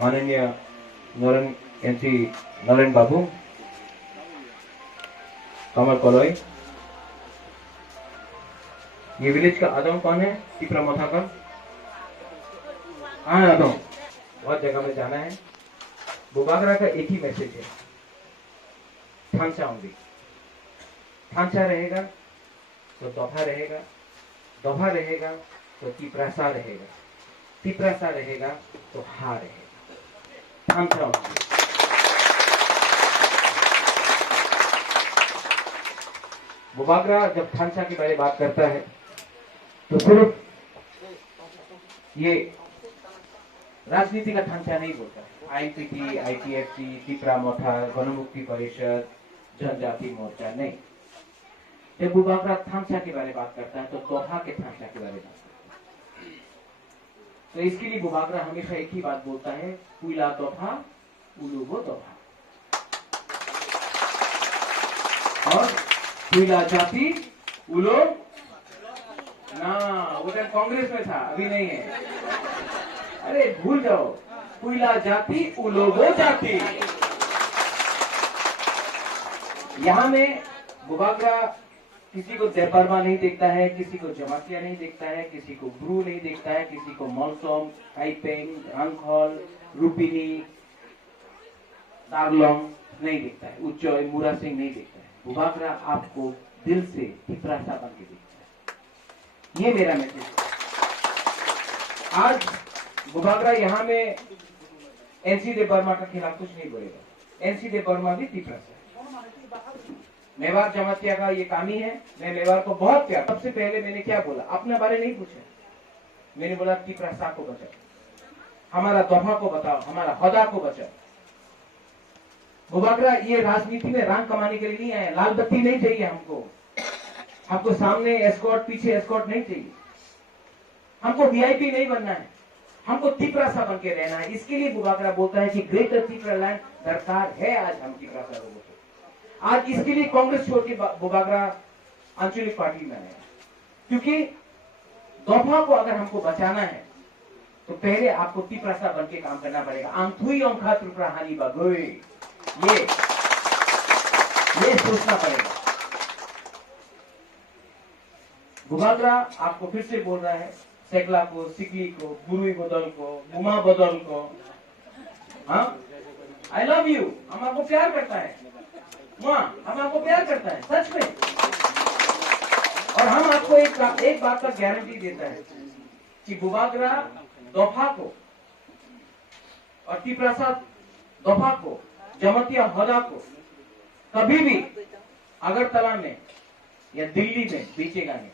माननीय नरेन बाबू कमर कलोई। ये विलेज का आदम कौन है? टिपरा मथा का। हाँ आदम, बहुत जगह में जाना है। बुबागरा का एक ही मैसेज है, थांचा ओनली। थांचा रहेगा तो दफा रहेगा, दफा रहेगा तो तिप्रासा रहेगा, तिप्रासा रहेगा तो हा रहेगा। थांचा ओनली। बुबागरा जब थांचा के बारे में बात करता है तो सिर्फ ये राजनीति का ढांचा नहीं बोलता। आईपीटी, आईपीएफटी, त्रिपुरा मोथा, गणमुक्ति परिषद, जनजाति मोर्चा नहीं। जब बुबागरा ढांचा के बारे में बात करता है तो दोहा के ढांचा के बारे में बात करता है। तो इसके लिए बुबागरा हमेशा एक ही बात बोलता है, पुइला दोहा उलुबो दोहा, और पुइला जाति उलो ना, वो टाइम कांग्रेस में था, अभी नहीं है। अरे भूल जाओ, पुइला जाति उलोगो जाति। यहां में बुबागरा किसी को देपरमा नहीं देखता है, किसी को जमातिया नहीं देखता है, किसी को ब्रू नहीं देखता है, किसी को मौसम, काइपेंग, रंगहॉल, रूपिनी, दारलोंग नहीं देखता है, उच्चय, मुरा सिंह नहीं देखता है। बुबागरा आपको दिल से त्रिपुरासा बन के देखता है। ये मेरा मैसेज है। आज बुबागरा यहाँ में एनसी देबबर्मा के खिलाफ कुछ नहीं बोलेगा। एनसी देबबर्मा भी त्रिपुरासा है। मेवाड़ जमातिया का ये काम ही है। मैं मेवाड़ को बहुत प्यार, सबसे पहले मैंने क्या बोला, अपने बारे नहीं पूछा, मैंने बोला त्रिपुरासा को बचाओ, हमारा दोहा को बताओ, हमारा हदा को बचाओ। बुबागरा ये राजनीति में रंग कमाने के लिए नहीं आया। लाल बत्ती नहीं चाहिए हमको सामने एस्कॉर्ट, पीछे एस्कॉर्ट नहीं चाहिए। हमको वीआईपी नहीं बनना है, हमको त्रिपुरासा बन के रहना है। इसके लिए बुबागरा बोलता है कि ग्रेटर त्रिपुरा लैंड दरकार है। आज हम त्रिपुरासा लोगों को, आज इसके लिए कांग्रेस छोड़ के बुबागरा आंचलिक पार्टी में आया, क्योंकि दोफा को अगर हमको बचाना है तो पहले आपको त्रिपुरासा बन के काम करना पड़ेगा। आंथुई ओंखा त्रिपुरा हानि बगोई, ये सोचना पड़ेगा। बुबागरा आपको फिर से बोल रहा है, सेकला को, सिकली को, बुरुई बदल को, बुमा बदल को, हाँ आई लव यू, हम आपको प्यार करता है, हम आपको प्यार करता है सच में। और हम आपको एक बात का गारंटी देता है कि बुबागरा दोफा को और त्रिपुरासा दोफा को, जमातिया हदा को कभी भी अगरतला में या दिल्ली में बेचेगा नहीं,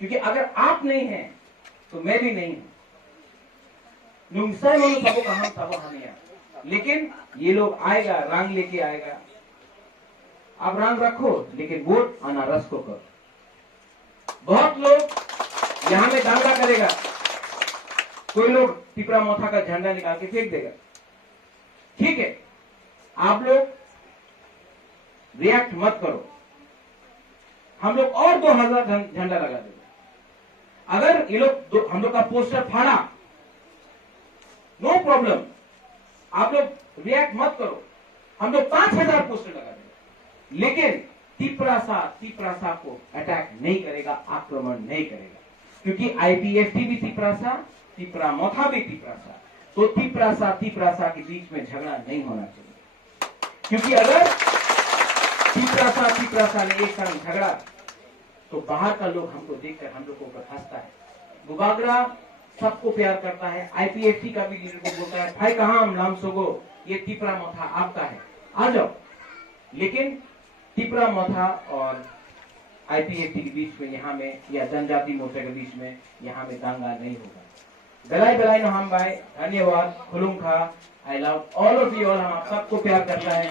क्योंकि अगर आप नहीं हैं तो मैं भी नहीं हूं। नुंगसाई मनु सबो कहां सबो हम यहाँ, लेकिन ये लोग आएगा, रंग लेके आएगा। आप रंग रखो लेकिन वोट अनारस को करो। बहुत लोग यहां में दांगा करेगा, कोई लोग त्रिपुरा मोथा का झंडा निकाल के फेंक देगा, ठीक है, आप लोग रिएक्ट मत करो, हम लोग और 2000 झंडा लगा देंगे। अगर ये लोग हम लोग का पोस्टर फाड़ा, नो प्रॉब्लम, आप लोग रिएक्ट मत करो, हम लोग 5000 पोस्टर लगा देंगे, लेकिन त्रिपुरासा को अटैक नहीं करेगा, आक्रमण नहीं करेगा, क्योंकि आईपीएफटी भी त्रिपुरासा, त्रिपुरा मोथा भी त्रिपुरासा। तो त्रिपुरासा के बीच में झगड़ा नहीं होना चाहिए, क्योंकि अगर त्रिपुरासा ने एक साथ झगड़ा तो बाहर का लोग हमको देखकर हम लोग को ऊपर हंसता है। बुबागरा सबको प्यार करता है, आईपीएफटी का भी लीडर को बोलता है, भाई कहां हम नाम सोगो, ये त्रिपुरा मोथा आपका है, आ जाओ। लेकिन त्रिपुरा मोथा और आईपीएफटी के बीच में, यहाँ में या जनजाति मोर्चा के बीच में यहाँ में दंगा नहीं होगा। बेलाई नो हम भाई, धन्यवाद, खुलुंखा, I love all of you, और हम आप सबको प्यार करता है।